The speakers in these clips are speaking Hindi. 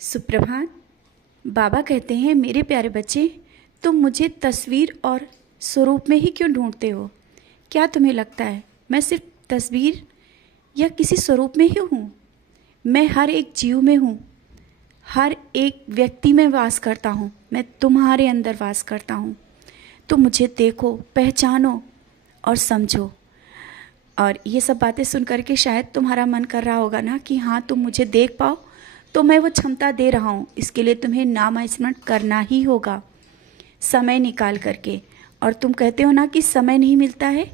सुप्रभात। बाबा कहते हैं, मेरे प्यारे बच्चे, तुम मुझे तस्वीर और स्वरूप में ही क्यों ढूंढते हो? क्या तुम्हें लगता है मैं सिर्फ तस्वीर या किसी स्वरूप में ही हूँ? मैं हर एक जीव में हूँ, हर एक व्यक्ति में वास करता हूँ। मैं तुम्हारे अंदर वास करता हूँ। तुम मुझे देखो, पहचानो और समझो। और ये सब बातें सुन करके शायद तुम्हारा मन कर रहा होगा ना कि हाँ, तुम मुझे देख पाओ, तो मैं वो क्षमता दे रहा हूँ। इसके लिए तुम्हें नाम स्मरण करना ही होगा, समय निकाल करके। और तुम कहते हो ना कि समय नहीं मिलता है।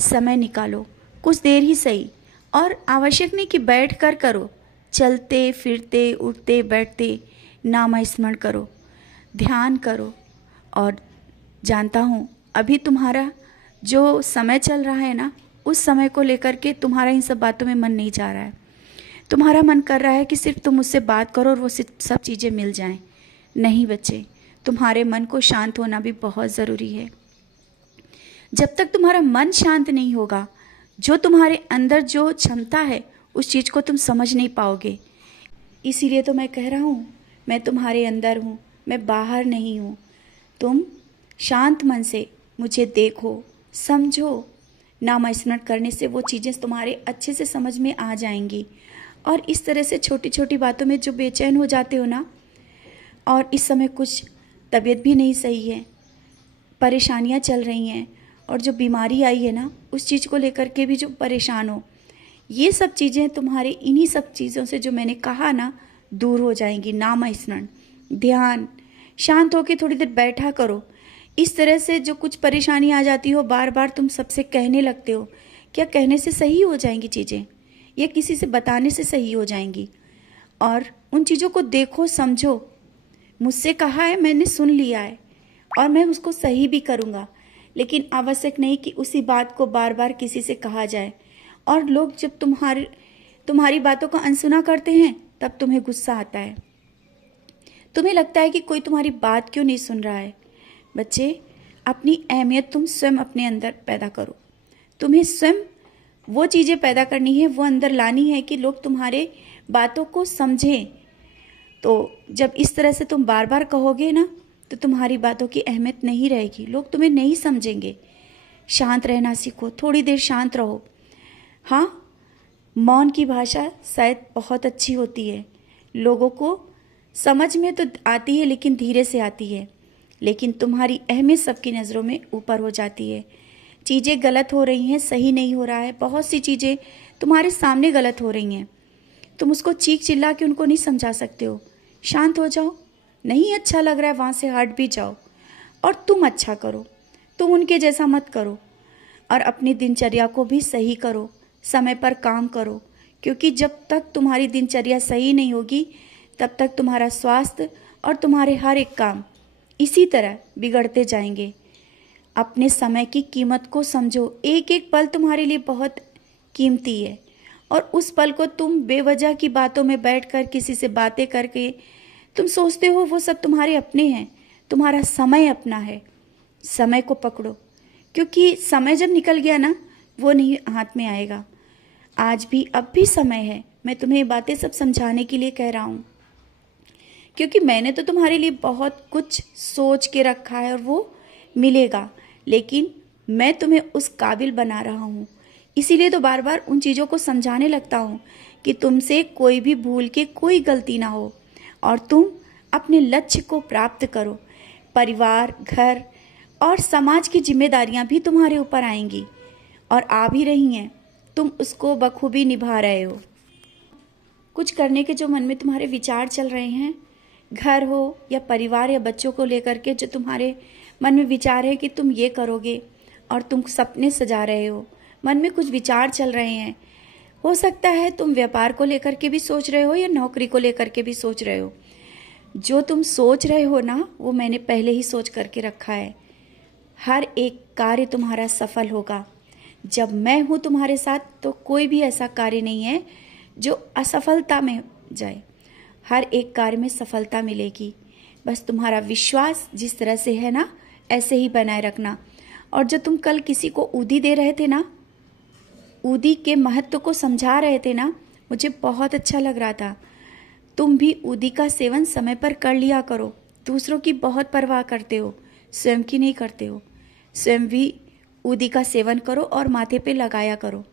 समय निकालो, कुछ देर ही सही। और आवश्यक नहीं कि बैठ कर करो, चलते फिरते उठते बैठते नाम स्मरण करो, ध्यान करो। और जानता हूँ अभी तुम्हारा जो समय चल रहा है ना, उस समय को लेकर के तुम्हारा इन सब बातों में मन नहीं जा रहा है। तुम्हारा मन कर रहा है कि सिर्फ तुम मुझसे बात करो और वो सब चीज़ें मिल जाएं। नहीं बच्चे, तुम्हारे मन को शांत होना भी बहुत ज़रूरी है। जब तक तुम्हारा मन शांत नहीं होगा, जो तुम्हारे अंदर जो क्षमता है उस चीज़ को तुम समझ नहीं पाओगे। इसीलिए तो मैं कह रहा हूँ, मैं तुम्हारे अंदर हूँ, मैं बाहर नहीं हूँ। तुम शांत मन से मुझे देखो, समझो। नाम स्मरण करने से वो चीज़ें तुम्हारे अच्छे से समझ में आ जाएंगी। और इस तरह से छोटी छोटी बातों में जो बेचैन हो जाते हो ना, और इस समय कुछ तबीयत भी नहीं सही है, परेशानियां चल रही हैं, और जो बीमारी आई है ना, उस चीज़ को लेकर के भी जो परेशान हो, ये सब चीज़ें तुम्हारे इन्हीं सब चीज़ों से जो मैंने कहा ना, दूर हो जाएंगी। नाम स्मरण, ध्यान, शांत होकर थोड़ी देर बैठा करो। इस तरह से जो कुछ परेशानी आ जाती हो, बार बार तुम सबसे कहने लगते हो, क्या कहने से सही हो जाएंगी चीज़ें, या किसी से बताने से सही हो जाएंगी? और उन चीज़ों को देखो, समझो। मुझसे कहा है, मैंने सुन लिया है, और मैं उसको सही भी करूँगा। लेकिन आवश्यक नहीं कि उसी बात को बार बार किसी से कहा जाए। और लोग जब तुम्हारी बातों का अनसुना करते हैं, तब तुम्हें गुस्सा आता है। तुम्हें लगता है कि कोई तुम्हारी बात क्यों नहीं सुन रहा है। बच्चे, अपनी अहमियत तुम स्वयं अपने अंदर पैदा करो। तुम्हें स्वयं वो चीज़ें पैदा करनी है, वो अंदर लानी है कि लोग तुम्हारे बातों को समझें। तो जब इस तरह से तुम बार बार कहोगे ना, तो तुम्हारी बातों की अहमियत नहीं रहेगी, लोग तुम्हें नहीं समझेंगे। शांत रहना सीखो, थोड़ी देर शांत रहो। हाँ, मौन की भाषा शायद बहुत अच्छी होती है, लोगों को समझ में तो आती है, लेकिन धीरे से आती है। लेकिन तुम्हारी अहमियत सबकी नज़रों में ऊपर हो जाती है। चीज़ें गलत हो रही हैं, सही नहीं हो रहा है, बहुत सी चीज़ें तुम्हारे सामने गलत हो रही हैं, तुम उसको चीख चिल्ला के उनको नहीं समझा सकते हो। शांत हो जाओ। नहीं अच्छा लग रहा है, वहाँ से हट भी जाओ, और तुम अच्छा करो। तुम उनके जैसा मत करो, और अपनी दिनचर्या को भी सही करो, समय पर काम करो। क्योंकि जब तक तुम्हारी दिनचर्या सही नहीं होगी, तब तक तुम्हारा स्वास्थ्य और तुम्हारे हर एक काम इसी तरह बिगड़ते जाएंगे। अपने समय की कीमत को समझो। एक एक पल तुम्हारे लिए बहुत कीमती है, और उस पल को तुम बेवजह की बातों में बैठकर किसी से बातें करके तुम सोचते हो वो सब तुम्हारे अपने हैं। तुम्हारा समय अपना है। समय को पकड़ो, क्योंकि समय जब निकल गया ना, वो नहीं हाथ में आएगा। आज भी, अब भी समय है। मैं तुम्हें ये बातें सब समझाने के लिए कह रहा हूँ, क्योंकि मैंने तो तुम्हारे लिए बहुत कुछ सोच के रखा है, और वो मिलेगा। लेकिन मैं तुम्हें उस काबिल बना रहा हूँ, इसीलिए तो बार बार उन चीज़ों को समझाने लगता हूँ कि तुमसे कोई भी भूल के कोई गलती ना हो, और तुम अपने लक्ष्य को प्राप्त करो। परिवार, घर और समाज की जिम्मेदारियाँ भी तुम्हारे ऊपर आएंगी, और आ भी रही हैं। तुम उसको बखूबी निभा रहे हो। कुछ करने के जो मन में तुम्हारे विचार चल रहे हैं, घर हो या परिवार या बच्चों को लेकर के, जो तुम्हारे मन में विचार है कि तुम ये करोगे, और तुम सपने सजा रहे हो, मन में कुछ विचार चल रहे हैं। हो सकता है तुम व्यापार को लेकर के भी सोच रहे हो, या नौकरी को लेकर के भी सोच रहे हो। जो तुम सोच रहे हो ना, वो मैंने पहले ही सोच करके रखा है। हर एक कार्य तुम्हारा सफल होगा। जब मैं हूँ तुम्हारे साथ, तो कोई भी ऐसा कार्य नहीं है जो असफलता में जाए। हर एक कार्य में सफलता मिलेगी। बस तुम्हारा विश्वास जिस तरह से है ना, ऐसे ही बनाए रखना। और जो तुम कल किसी को ऊदी दे रहे थे ना, ऊदी के महत्व को समझा रहे थे ना, मुझे बहुत अच्छा लग रहा था। तुम भी ऊदी का सेवन समय पर कर लिया करो। दूसरों की बहुत परवाह करते हो, स्वयं की नहीं करते हो। स्वयं भी ऊदी का सेवन करो और माथे पे लगाया करो।